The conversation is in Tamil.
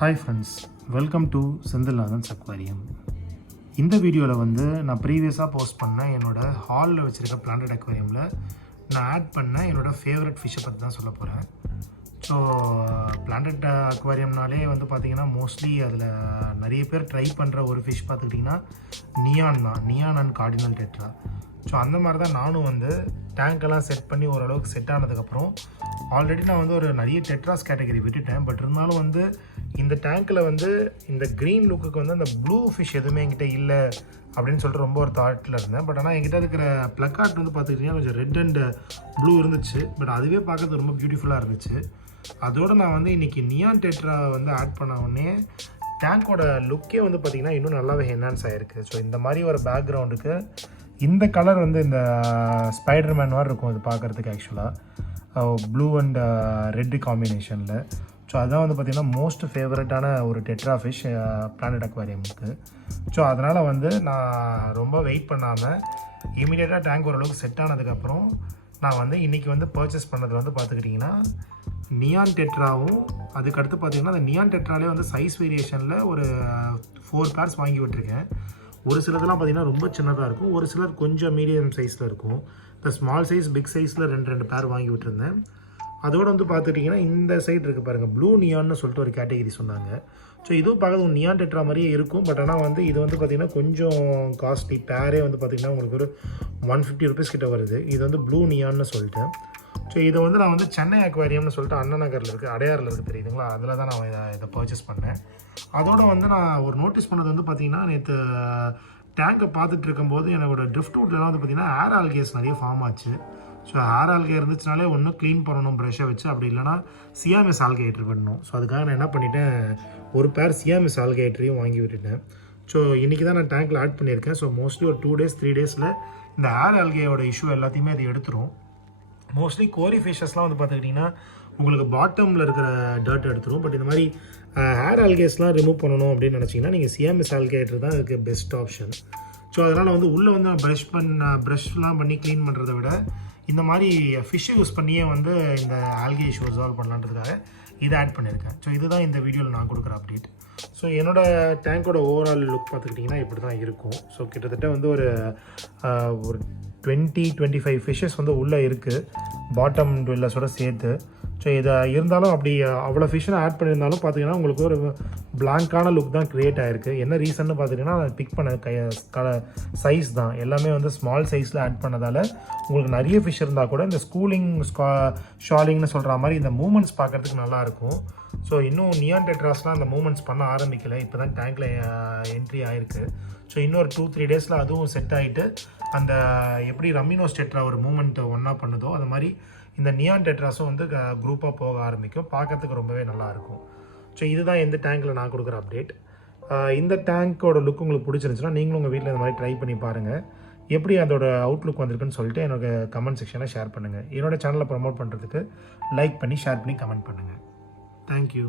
Hi friends, welcome to Senthilnathan's aquarium. இந்த வீடியோவில் வந்து நான் ப்ரீவியஸாக போஸ்ட் பண்ணேன் என்னோடய ஹாலில் வச்சுருக்க பிளான்டட் அக்வாரியமில் நான் ஆட் பண்ண என்னோடய ஃபேவரட் ஃபிஷ்ஷை பற்றி தான் சொல்ல போகிறேன். ஸோ பிளான்டட் அக்வாரியம்னாலே வந்து பார்த்திங்கன்னா மோஸ்ட்லி அதில் நிறைய பேர் ட்ரை பண்ணுற ஒரு ஃபிஷ் பார்த்துக்கிட்டிங்கன்னா neon and cardinal tetra. So அந்த மாதிரி தான் நானும் வந்து டேங்க்கெல்லாம் செட் பண்ணி ஓரளவுக்கு செட் ஆனதுக்கப்புறம் ஆல்ரெடி நான் வந்து ஒரு நிறைய டெட்ராஸ் கேட்டகரி விட்டுட்டேன். பட் இருந்தாலும் வந்து இந்த டேங்க்கில் வந்து இந்த க்ரீன் லுக்குக்கு வந்து அந்த ப்ளூ ஃபிஷ் எதுவுமே என்கிட்ட இல்லை அப்படின்னு சொல்லிட்டு ரொம்ப ஒரு தாட்டில் இருந்தேன். பட் ஆனால் என்கிட்ட இருக்கிற ப்ளக்கார்ட் வந்து பார்த்துக்கிட்டிங்கன்னா கொஞ்சம் ரெட் அண்ட் ப்ளூ இருந்துச்சு. பட் அதுவே பார்க்கறது ரொம்ப பியூட்டிஃபுல்லாக இருந்துச்சு. அதோடு நான் வந்து இன்றைக்கி நியான் டெட்ரா வந்து ஆட் பண்ண உடனே டேங்க்கோட லுக்கே வந்து பார்த்திங்கன்னா இன்னும் நல்லாவே என்ஹான்ஸ் ஆகிருக்கு. ஸோ இந்த மாதிரி ஒரு பேக்ரவுண்டுக்கு இந்த கலர் வந்து இந்த ஸ்பைடர் மேன் மாதிரி இருக்கும் இது பார்க்குறதுக்கு ஆக்சுவலாக ப்ளூ அண்ட் ரெட்டு காம்பினேஷனில். ஸோ அதுதான் வந்து பார்த்திங்கன்னா மோஸ்ட் ஃபேவரட்டான ஒரு டெட்ரா ஃபிஷ் பிளானட் அக்வாரியமுக்கு. ஸோ அதனால் வந்து நான் ரொம்ப வெயிட் பண்ணாமல் இமீடியட்டாக டேங்க் ஓரளவுக்கு செட் ஆனதுக்கப்புறம் நான் வந்து இன்றைக்கி வந்து பர்ச்சேஸ் பண்ணது வந்து பார்த்துக்கிட்டிங்கன்னா நியான் டெட்ராவும் அதுக்கடுத்து பார்த்திங்கன்னா அந்த நியான் டெட்ராலே வந்து சைஸ் வேரியேஷனில் ஒரு 4 பேர்ஸ் வாங்கி விட்டுருக்கேன். ஒரு சிலதெல்லாம் பார்த்திங்கன்னா ரொம்ப சின்னதாக இருக்கும், ஒரு சிலர் கொஞ்சம் மீடியம் சைஸில் இருக்கும். இப்போ ஸ்மால் சைஸ் பிக் சைஸில் ரெண்டு பேர் வாங்கி விட்டுருந்தேன். அதோடு வந்து பார்த்துட்டிங்கன்னா இந்த சைடு இருக்குது பாருங்கள், ப்ளூ நியான்னு சொல்லிட்டு ஒரு கேட்டகிரி சொன்னாங்க. ஸோ இதுவும் பார்க்குறது நியான் டெட்ரா மாதிரியே இருக்கும். பட் ஆனால் வந்து இது வந்து பார்த்திங்கன்னா கொஞ்சம் காஸ்ட்லி. பேரே வந்து பார்த்திங்கன்னா உங்களுக்கு ஒரு 150 ருபீஸ் கிட்ட வருது. இது வந்து ப்ளூ நியான்னு சொல்லிட்டு. ஸோ இதை வந்து நான் வந்து சென்னை அக்வாரியம்னு சொல்லிட்டு அண்ணா நகரில் இருக்குது, அடையாரில் இருக்குது, தெரியுதுங்களா? அதில் தான் நான் இதை பர்ச்சேஸ் பண்ணேன். அதோடு வந்து நான் ஒரு நோட்டீஸ் பண்ணது வந்து பார்த்திங்கன்னா நேற்று டேங்கை பார்த்துட்டு இருக்கும்போது என்னோட ட்ரிஃப்ட் வுட்லாம் வந்து பார்த்திங்கன்னா ஏர் ஆல்கேஸ் நிறைய ஃபார்ம் ஆச்சு. ஸோ ஏர் ஆல்கே இருந்துச்சுனாலே ஒன்றும் க்ளீன் பண்ணணும் ப்ரெஷ்ஷை வச்சு, அப்படி இல்லைனா சியாமிஸ் ஆல்கேட்டர் பண்ணணும். ஸோ அதுக்காக நான் என்ன பண்ணிட்டேன், ஒரு பேர் சியாமிஸ் ஆல்கேட்டரையும் வாங்கி விட்டுட்டேன். ஸோ இன்றைக்கி தான் நான் டேங்க்கில் ஆட் பண்ணியிருக்கேன். ஸோ மோஸ்ட்லி ஒரு 2 days 3 daysல இந்த ஏர் ஆல்கேயோட இஷ்யூ எல்லாத்தையுமே அது எடுத்துரும். மோஸ்ட்லி கோரி ஃபிஷஸ்லாம் வந்து பார்த்துக்கிட்டிங்கன்னா உங்களுக்கு பாட்டமில் இருக்கிற டர்ட் எடுத்துரும். பட் இந்த மாதிரி ஹேர் ஆல்கேஸ்லாம் ரிமூவ் பண்ணணும் அப்படின்னு நினச்சிங்கன்னா நீங்கள் சிஎம்எஸ் ஆல்கேட்டர் தான் இதுக்கு பெஸ்ட் ஆப்ஷன். ஸோ அதனால் வந்து உள்ளே வந்து ப்ரஷ்லாம் பண்ணி க்ளீன் பண்ணுறதை விட இந்த மாதிரி ஃபிஷ்ஷை யூஸ் பண்ணியே வந்து இந்த ஆல்கே இஷ்யூ சால்வ் பண்ணலான்றதுக்காக இதை ஆட் பண்ணியிருக்கேன். ஸோ இதுதான் இந்த வீடியோவில் நான் கொடுக்குற அப்டேட். ஸோ என்னோடய டேங்கோட ஓவரால் லுக் பார்த்துக்கிட்டிங்கன்னா இப்படி தான் இருக்கும். ஸோ கிட்டத்தட்ட வந்து ஒரு 20-25 ஃபிஷ்ஷஸ் வந்து உள்ளே இருக்குது, பாட்டம் டுவெல்லர்ஸோட சேர்த்து. ஸோ இதை இருந்தாலும் அப்படி அவ்வளோ ஃபிஷ்ஷை ஆட் பண்ணியிருந்தாலும் பார்த்திங்கன்னா உங்களுக்கு ஒரு பிளாங்கான லுக் தான் க்ரியேட் ஆகிருக்கு. என்ன ரீசன்னு பார்த்திங்கன்னா நான் பிக் பண்ண சைஸ் தான் எல்லாமே வந்து ஸ்மால் சைஸில் ஆட் பண்ணதால் உங்களுக்கு நிறைய ஃபிஷ் இருந்தால் கூட இந்த ஸ்கூலிங் ஷாலிங்னு சொல்கிற மாதிரி இந்த மூமெண்ட்ஸ் பார்க்குறதுக்கு நல்லாயிருக்கும். ஸோ இன்னும் நியான் டெட்ராஸ்லாம் அந்த மூமெண்ட்ஸ் பண்ண ஆரம்பிக்கலை, இப்போ தான் டேங்க்கில் என்ட்ரி ஆகிருக்கு. ஸோ இன்னொரு 2-3 daysல அதுவும் செட் ஆகிட்டு அந்த எப்படி ரமினோஸ் டெட்ரா ஒரு மூமெண்ட் ஒன்றா பண்ணுதோ அது மாதிரி இந்த நியான் டெட்ராஸும் வந்து குரூப்பாக போக ஆரம்பிக்கும். பார்க்கறதுக்கு ரொம்பவே நல்லாயிருக்கும். ஸோ இதுதான் இந்த டேங்க்கில் நான் கொடுக்குற அப்டேட். இந்த டேங்க்கோட லுக் உங்களுக்கு பிடிச்சிருந்துச்சுன்னா நீங்களும் உங்கள் வீட்டில் இந்த மாதிரி ட்ரை பண்ணி பாருங்கள். எப்படி அதோட அவுட்லுக் வந்திருக்குன்னு சொல்லிட்டு என்னோட கமெண்ட் செக்ஷனில் ஷேர் பண்ணுங்கள். என்னோடய சேனலை ப்ரமோட் பண்ணுறதுக்கு லைக் பண்ணி ஷேர் பண்ணி கமெண்ட் பண்ணுங்கள். தேங்க்யூ.